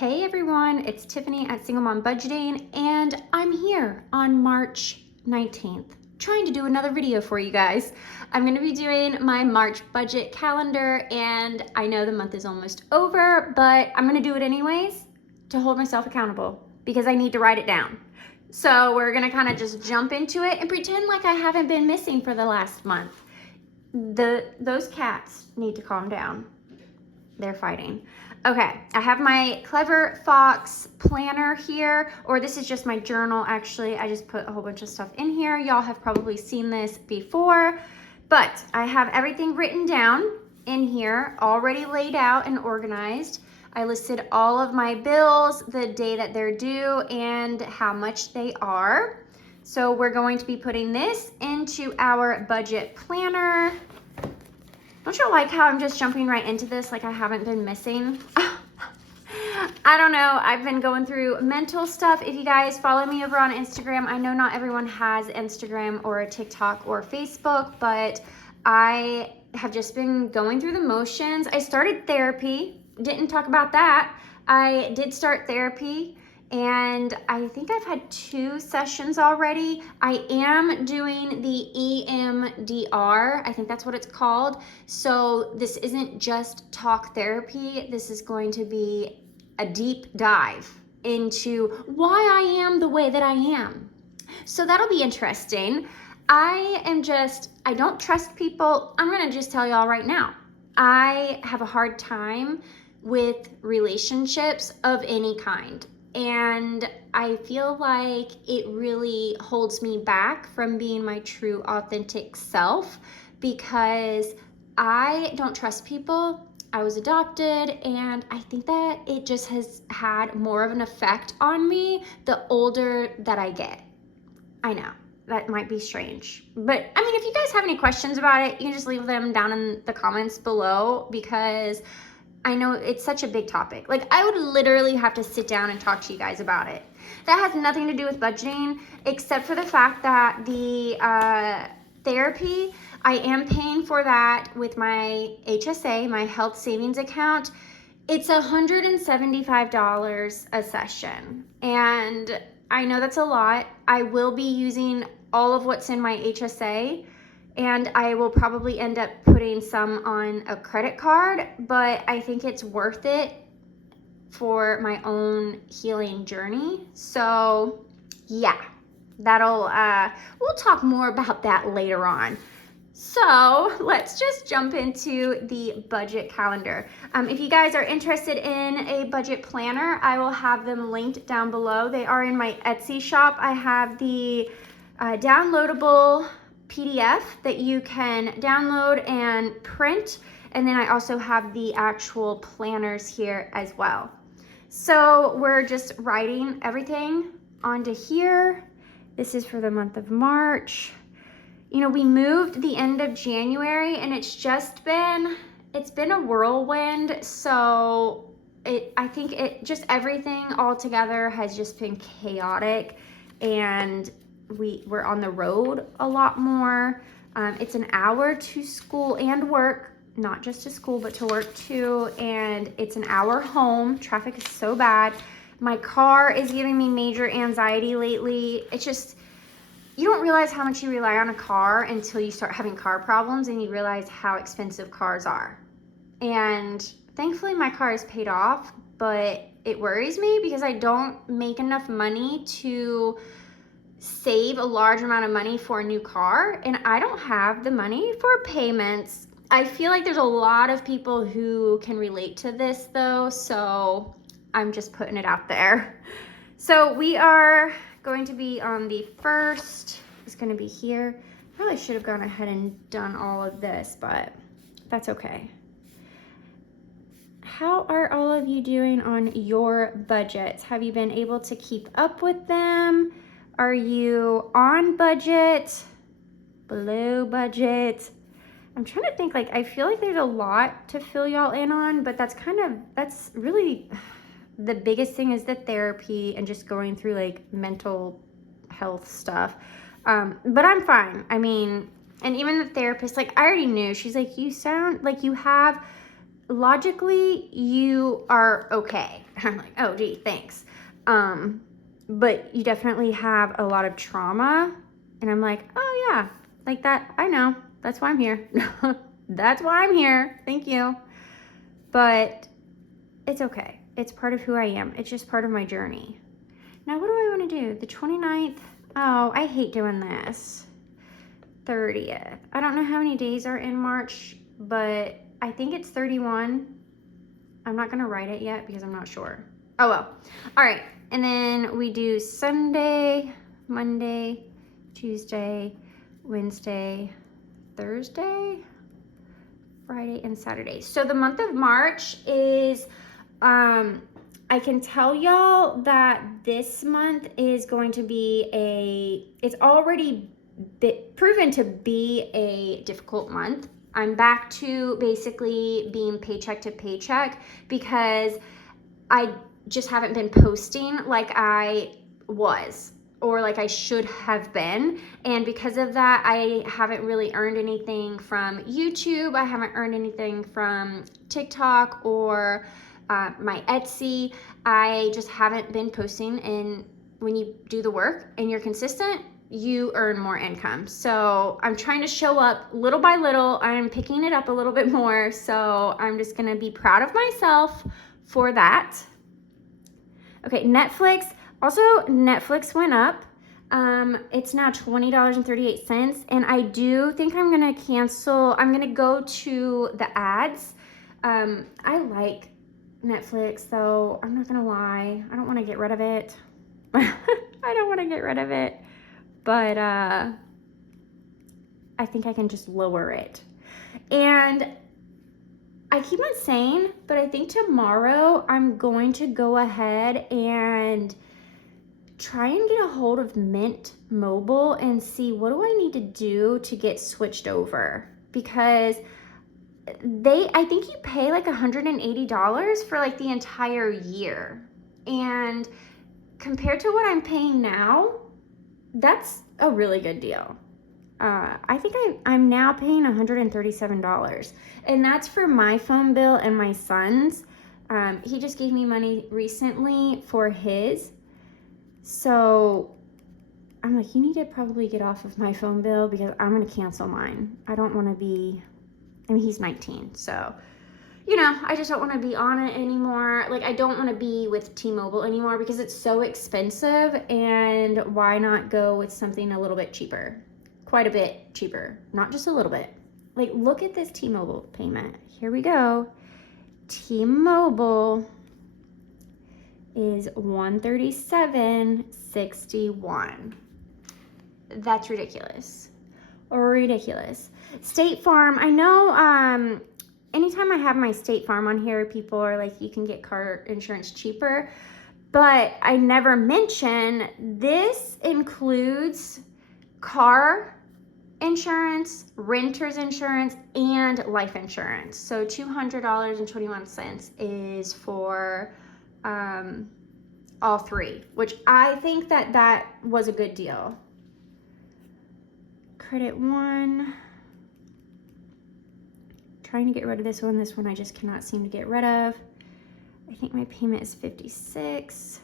Hey everyone, it's Tiffany at Single Mom Budgeting, and I'm here on March 19th trying to do another video for you guys. I'm going to be doing my March budget calendar, and I know the month is almost over, but I'm going to do it anyways to hold myself accountable because I need to write it down. So we're going to kind of just jump into it and pretend like I haven't been missing for the last month. Those cats need to calm down. They're fighting. Okay, I have my Clever Fox planner here, or this is just my journal actually. I just put a whole bunch of stuff in here. Y'all have probably seen this before, but I have everything written down in here, already laid out and organized. I listed all of my bills, the day that they're due, and how much they are. So we're going to be putting this into our budget planner. Don't you like how I'm just jumping right into this like I haven't been missing? I don't know. I've been going through mental stuff. If you guys follow me over on Instagram, I know not everyone has Instagram or TikTok or Facebook, but I have just been going through the motions. I started therapy. Didn't talk about that. I did start therapy, and I think I've had 2 sessions already. I am doing the EMDR. I think that's what it's called. So this isn't just talk therapy. This is going to be a deep dive into why I am the way that I am. So that'll be interesting. I don't trust people. I'm gonna just tell y'all right now. I have a hard time with relationships of any kind. And I feel like it really holds me back from being my true authentic self because I don't trust people. I was adopted, and I think that it just has had more of an effect on me the older that I get. I know that might be strange, but I mean, if you guys have any questions about it, you can just leave them down in the comments below because I know it's such a big topic. Like, I would literally have to sit down and talk to you guys about it. That has nothing to do with budgeting, except for the fact that the therapy, I am paying for that with my HSA, my health savings account. It's $175 a session. And I know that's a lot. I will be using all of what's in my HSA, and I will probably end up putting some on a credit card, but I think it's worth it for my own healing journey. So yeah, we'll talk more about that later on. So let's just jump into the budget calendar. If you guys are interested in a budget planner, I will have them linked down below. They are in my Etsy shop. I have the downloadable PDF that you can download and print, and then I also have the actual planners here as well. So we're just writing everything onto here. This is for the month of March. You know, we moved the end of January, and it's been a whirlwind. So I think everything all together has just been chaotic, and we're on the road a lot more. It's an hour to school and work, not just to school, but to work too. And it's an hour home. Traffic is so bad. My car is giving me major anxiety lately. It's just, you don't realize how much you rely on a car until you start having car problems and you realize how expensive cars are. And thankfully my car is paid off, but it worries me because I don't make enough money to save a large amount of money for a new car, and I don't have the money for payments. I feel like there's a lot of people who can relate to this though, so I'm just putting it out there. So we are going to be on the 1st. It's going to be here. Probably should have gone ahead and done all of this, but that's okay. How are all of you doing on your budgets? Have you been able to keep up with them? Are you on budget? Below budget? I'm trying to think, like, I feel like there's a lot to fill y'all in on, but that's really the biggest thing is the therapy and just going through like mental health stuff. But I'm fine. I mean, and even the therapist, like, I already knew, she's like, you sound like you have logically you are okay. I'm like, oh gee, thanks. But you definitely have a lot of trauma. And I'm like, oh yeah, like that, I know. That's why I'm here. That's why I'm here. Thank you. But it's okay. It's part of who I am. It's just part of my journey. Now, what do I want to do? The 29th? Oh, I hate doing this. 30th. I don't know how many days are in March, but I think it's 31. I'm not going to write it yet because I'm not sure. Oh, well. All right. And then we do Sunday, Monday, Tuesday, Wednesday, Thursday, Friday, and Saturday. So the month of March is, I can tell y'all that this month is going to be it's already proven to be a difficult month. I'm back to basically being paycheck to paycheck because I just haven't been posting like I was or like I should have been. And because of that, I haven't really earned anything from YouTube. I haven't earned anything from TikTok or my Etsy. I just haven't been posting. And when you do the work and you're consistent, you earn more income. So I'm trying to show up little by little. I'm picking it up a little bit more. So I'm just gonna be proud of myself for that. Okay, Netflix. Also, Netflix went up. It's now $20.38. And I do think I'm gonna cancel. I'm gonna go to the ads. I like Netflix, though. I'm not gonna lie. I don't wanna get rid of it. I don't wanna get rid of it. But I think I can just lower it. And I keep on saying, but I think tomorrow I'm going to go ahead and try and get a hold of Mint Mobile and see what do I need to do to get switched over. Because I think you pay like $180 for like the entire year. And compared to what I'm paying now, that's a really good deal. I think I'm now paying $137, and that's for my phone bill and my son's. He just gave me money recently for his, so I'm like, you need to probably get off of my phone bill because I'm gonna cancel mine. I don't want to be. I mean, he's 19, so you know, I just don't want to be on it anymore. Like, I don't want to be with T-Mobile anymore because it's so expensive, and why not go with something a little bit cheaper? Quite a bit cheaper, not just a little bit. Like, look at this T-Mobile payment. Here we go. T-Mobile is $137.61. That's ridiculous. Ridiculous. State Farm, I know, anytime I have my State Farm on here, people are like, you can get car insurance cheaper, but I never mention this includes car insurance, renter's insurance, and life insurance. So $200.21 is for all three, which I think that was a good deal. Credit One. Trying to get rid of this one. This one I just cannot seem to get rid of. I think my payment is $56.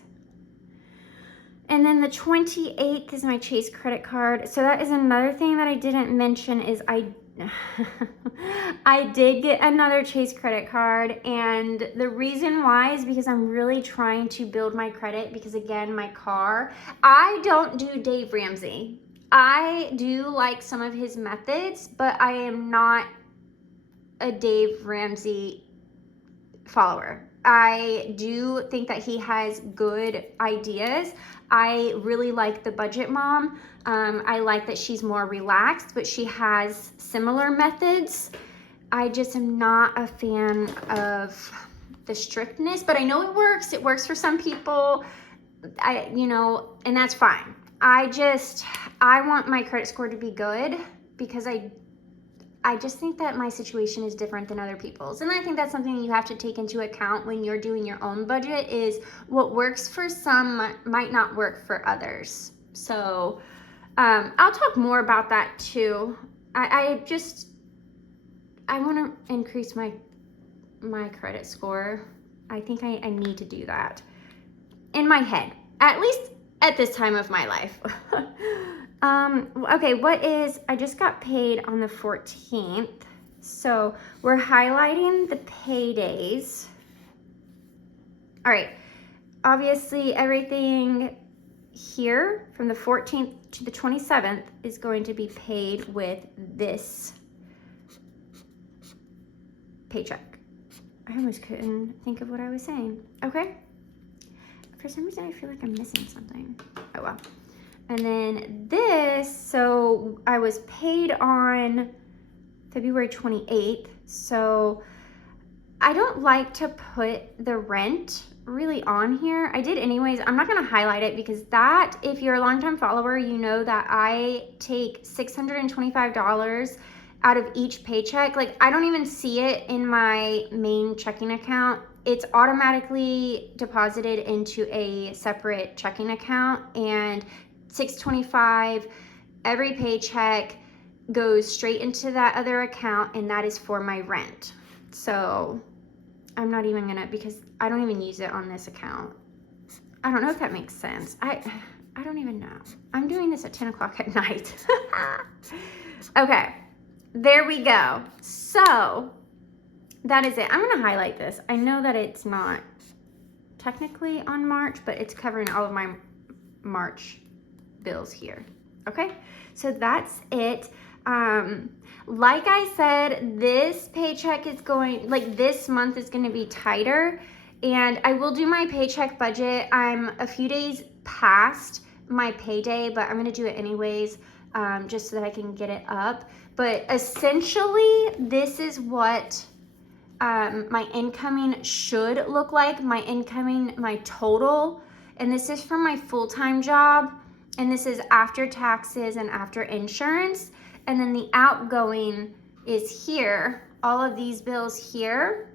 And then the 28th is my Chase credit card. So that is another thing that I didn't mention is I did get another Chase credit card, and the reason why is because I'm really trying to build my credit because, again, my car, I don't do Dave Ramsey. I do like some of his methods, but I am not a Dave Ramsey follower. I do think that he has good ideas. I really like the Budget Mom. I like that she's more relaxed, but she has similar methods. I just am not a fan of the strictness, but I know it works. It works for some people, and that's fine. I want my credit score to be good because I just think that my situation is different than other people's. And I think that's something you have to take into account when you're doing your own budget is what works for some might not work for others. So I'll talk more about that too. I want to increase my my credit score. I think I need to do that in my head, at least at this time of my life. Okay, I just got paid on the 14th. So we're highlighting the paydays. All right, obviously everything here from the 14th to the 27th is going to be paid with this paycheck. I almost couldn't think of what I was saying. Okay. For some reason, I feel like I'm missing something. Oh, well. And then this, so I was paid on February 28th. So I don't like to put the rent really on here. I did anyways. I'm not going to highlight it because that, if you're a longtime follower, you know that I take $625 out of each paycheck. Like, I don't even see it in my main checking account. It's automatically deposited into a separate checking account, and $625 every paycheck goes straight into that other account, and that is for my rent. So I'm not even gonna, because I don't even use it on this account. I don't know if that makes sense. I don't even know. I'm doing this at 10 o'clock at night. Okay, there we go. So that is it. I'm gonna highlight this. I know that it's not technically on March, but it's covering all of my March bills here. Okay, so that's it. Like I said, this paycheck is going, like this month is going to be tighter, and I will do my paycheck budget. I'm a few days past my payday, but I'm going to do it anyways, just so that I can get it up. But essentially, this is what my incoming should look like. My total, and this is from my full-time job, and this is after taxes and after insurance. And then the outgoing is here, all of these bills here.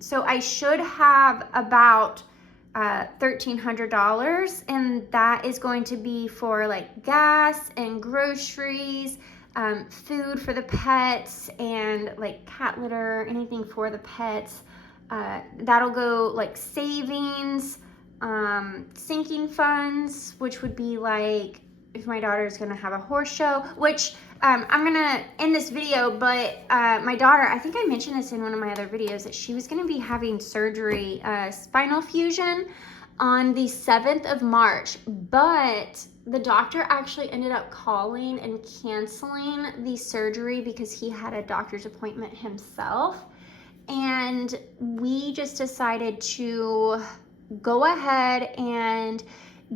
So I should have about $1,300, and that is going to be for like gas and groceries, food for the pets, and like cat litter, anything for the pets. That'll go like savings, sinking funds, which would be like if my daughter's gonna have a horse show, which I'm gonna end this video, but my daughter, I think I mentioned this in one of my other videos, that she was gonna be having surgery, spinal fusion, on the 7th of March, but the doctor actually ended up calling and canceling the surgery because he had a doctor's appointment himself. And we just decided to go ahead and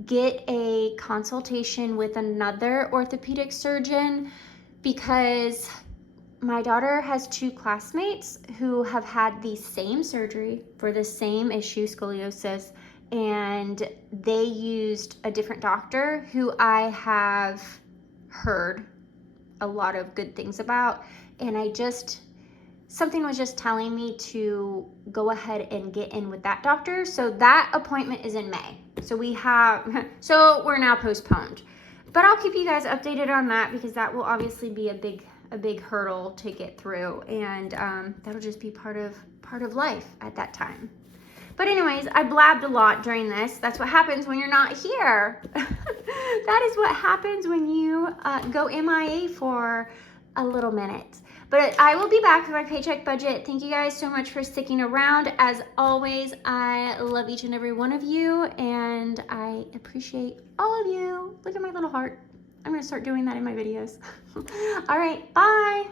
get a consultation with another orthopedic surgeon, because my daughter has 2 classmates who have had the same surgery for the same issue, scoliosis, and they used a different doctor who I have heard a lot of good things about, and something was just telling me to go ahead and get in with that doctor. So that appointment is in May. So we're now postponed. But I'll keep you guys updated on that, because that will obviously be a big hurdle to get through, and that'll just be part of life at that time. But anyways, I blabbed a lot during this. That's what happens when you're not here. That is what happens when you go MIA for a little minute. But I will be back with my paycheck budget. Thank you guys so much for sticking around. As always, I love each and every one of you, and I appreciate all of you. Look at my little heart. I'm gonna start doing that in my videos. All right, bye.